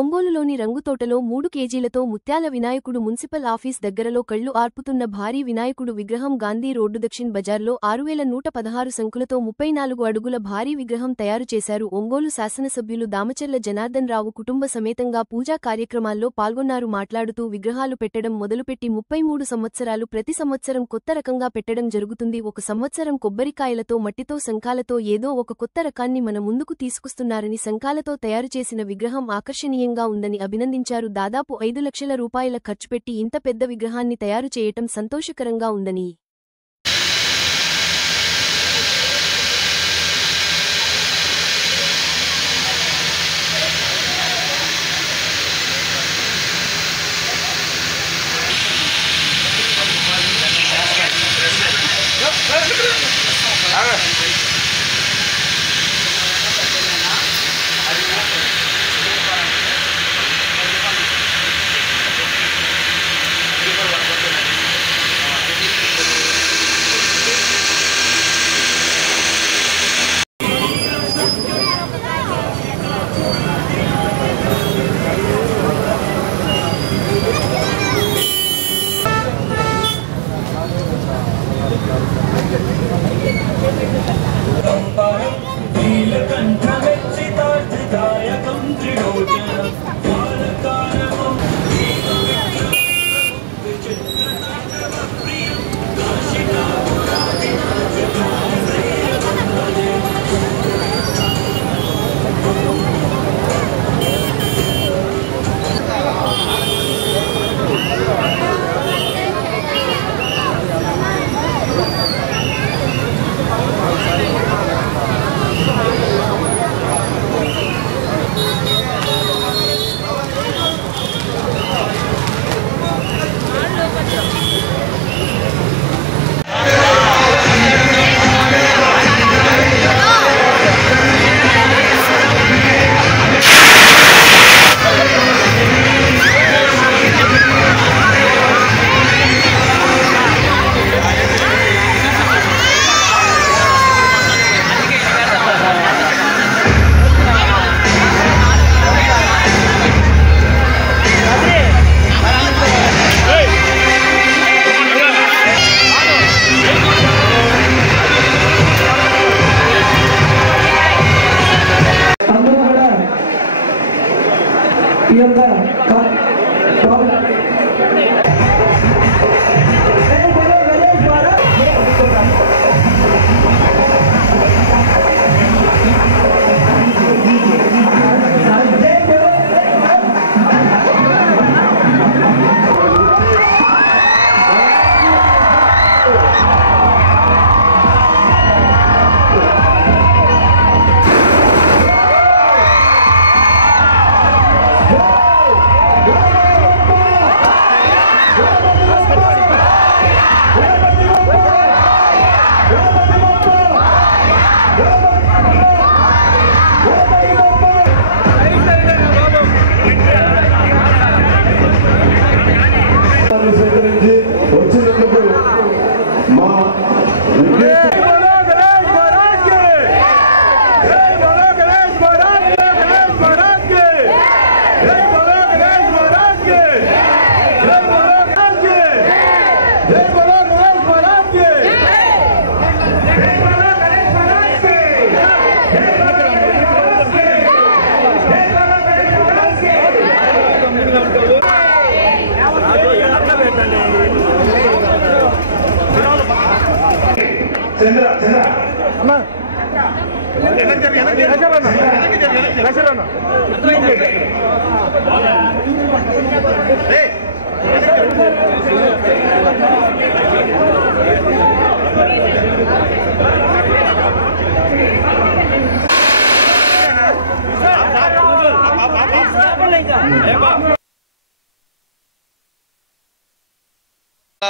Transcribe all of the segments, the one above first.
ఒంగోలులోని రంగుతోటలో 3 కేజీలతో ముత్యాల వినాయకుడు మున్సిపల్ ఆఫీస్ దగ్గరలో కళ్లు ఆర్పుతున్న భారీ వినాయకుడు విగ్రహం గాంధీ రోడ్డు దక్షిణ్ బజార్లో 6116 సంకులతో 34 అడుగుల భారీ విగ్రహం తయారు చేశారు. ఒంగోలు శాసనసభ్యులు దామచర్ల జనార్దన్ రావు కుటుంబ సమేతంగా పూజా కార్యక్రమాల్లో పాల్గొన్నారు. మాట్లాడుతూ విగ్రహాలు పెట్టడం మొదలుపెట్టి 33 సంవత్సరాలు, ప్రతి సంవత్సరం కొత్త రకంగా పెట్టడం జరుగుతుంది. ఒక సంవత్సరం కొబ్బరికాయలతో, మట్టితో, శంఖాలతో ఏదో ఒక కొత్త రకాన్ని మన ముందుకు తీసుకొస్తున్నారని, శంఖాలతో తయారు చేసిన విగ్రహం ఆకర్షణీయంగా ఉందని అభినందించారు. దాదాపు 5 లక్షల రూపాయల ఖర్చు పెట్టి ఇంత పెద్ద విగ్రహాన్ని తయారు చేయటం సంతోషకరంగా ఉందని,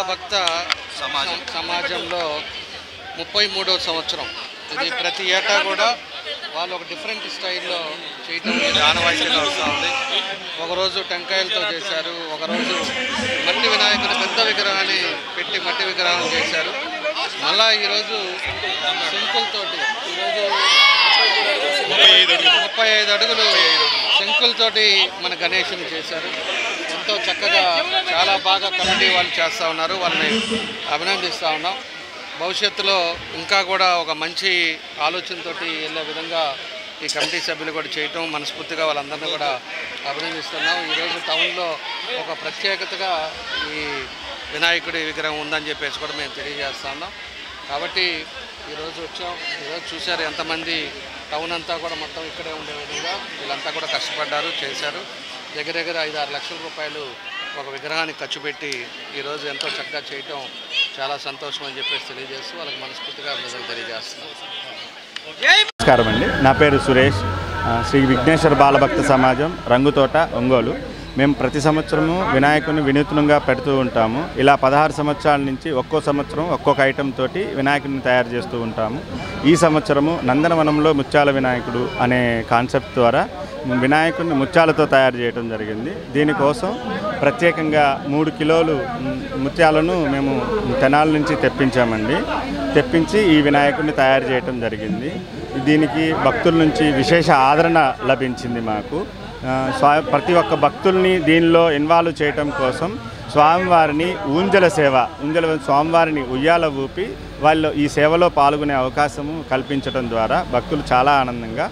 భక్త సమాజంలో 33వ సంవత్సరం ఇది. ప్రతి ఏటా కూడా వాళ్ళు ఒక డిఫరెంట్ స్టైల్లో చేయడం ఆనవాయితీగా వస్తూ ఉంది. ఒకరోజు టెంకాయలతో చేశారు, ఒకరోజు మట్టి వినాయకుని పెద్ద విగ్రహాన్ని పెట్టి మట్టి విగ్రహం చేశారు. మళ్ళా ఈరోజు సింపుల్తోటి ఈరోజు 35 అడుగులు శంకులతోటి మన గణేష్ని చేశారు. ఎంతో చక్కగా చాలా బాగా కమిటీ వాళ్ళు చేస్తూ ఉన్నారు. వాళ్ళని అభినందిస్తూ ఉన్నాం. భవిష్యత్తులో ఇంకా కూడా ఒక మంచి ఆలోచనతోటి వెళ్ళే విధంగా ఈ కమిటీ సభ్యులు కూడా చేయటం మనస్ఫూర్తిగా వాళ్ళందరినీ కూడా అభినందిస్తున్నాం. ఈరోజు టౌన్లో ఒక ప్రత్యేకతగా ఈ వినాయకుడి విగ్రహం ఉందని చెప్పేసి కూడా మేము తెలియజేస్తా ఉన్నాం. కాబట్టి ఈరోజు వచ్చాం. ఈరోజు చూశారు ఎంతమంది టౌన్ అంతా కూడా మొత్తం ఇక్కడే ఉండే విధంగా వీళ్ళంతా కూడా కష్టపడ్డారు, చేశారు. దగ్గర 5-6 లక్షల రూపాయలు ఒక విగ్రహానికి ఖర్చు పెట్టి ఈరోజు ఎంతో చక్కగా చేయటం చాలా సంతోషం అని చెప్పేసి తెలియజేస్తూ వాళ్ళకి మనస్ఫూర్తిగా అభినందనలు తెలియజేస్తున్నాం. నమస్కారం అండి, నా పేరు సురేష్. శ్రీ విఘ్నేశ్వర బాలభక్త సమాజం రంగుతోట ఒంగోలు. మేము ప్రతి సంవత్సరము వినాయకుని వినూత్నంగా పెడుతూ ఉంటాము. ఇలా 16 సంవత్సరాల నుంచి ఒక్కో సంవత్సరం ఒక్కొక్క ఐటెం తోటి వినాయకుడిని తయారు చేస్తూ ఉంటాము. ఈ సంవత్సరము నందనవనంలో ముత్యాల వినాయకుడు అనే కాన్సెప్ట్ ద్వారా వినాయకుడిని ముత్యాలతో తయారు చేయడం జరిగింది. దీనికోసం ప్రత్యేకంగా 3 కిలోలు ముత్యాలను మేము తెనాల నుంచి తెప్పించి ఈ వినాయకుడిని తయారు చేయడం జరిగింది. దీనికి భక్తుల నుంచి విశేష ఆదరణ లభించింది మాకు. ప్రతి ఒక్క భక్తుల్ని దీనిలో ఇన్వాల్వ్ చేయటం కోసం స్వామివారిని స్వామివారిని ఉయ్యాల ఊపి వాళ్ళు ఈ సేవలో పాల్గొనే అవకాశము కల్పించడం ద్వారా భక్తులు చాలా ఆనందంగా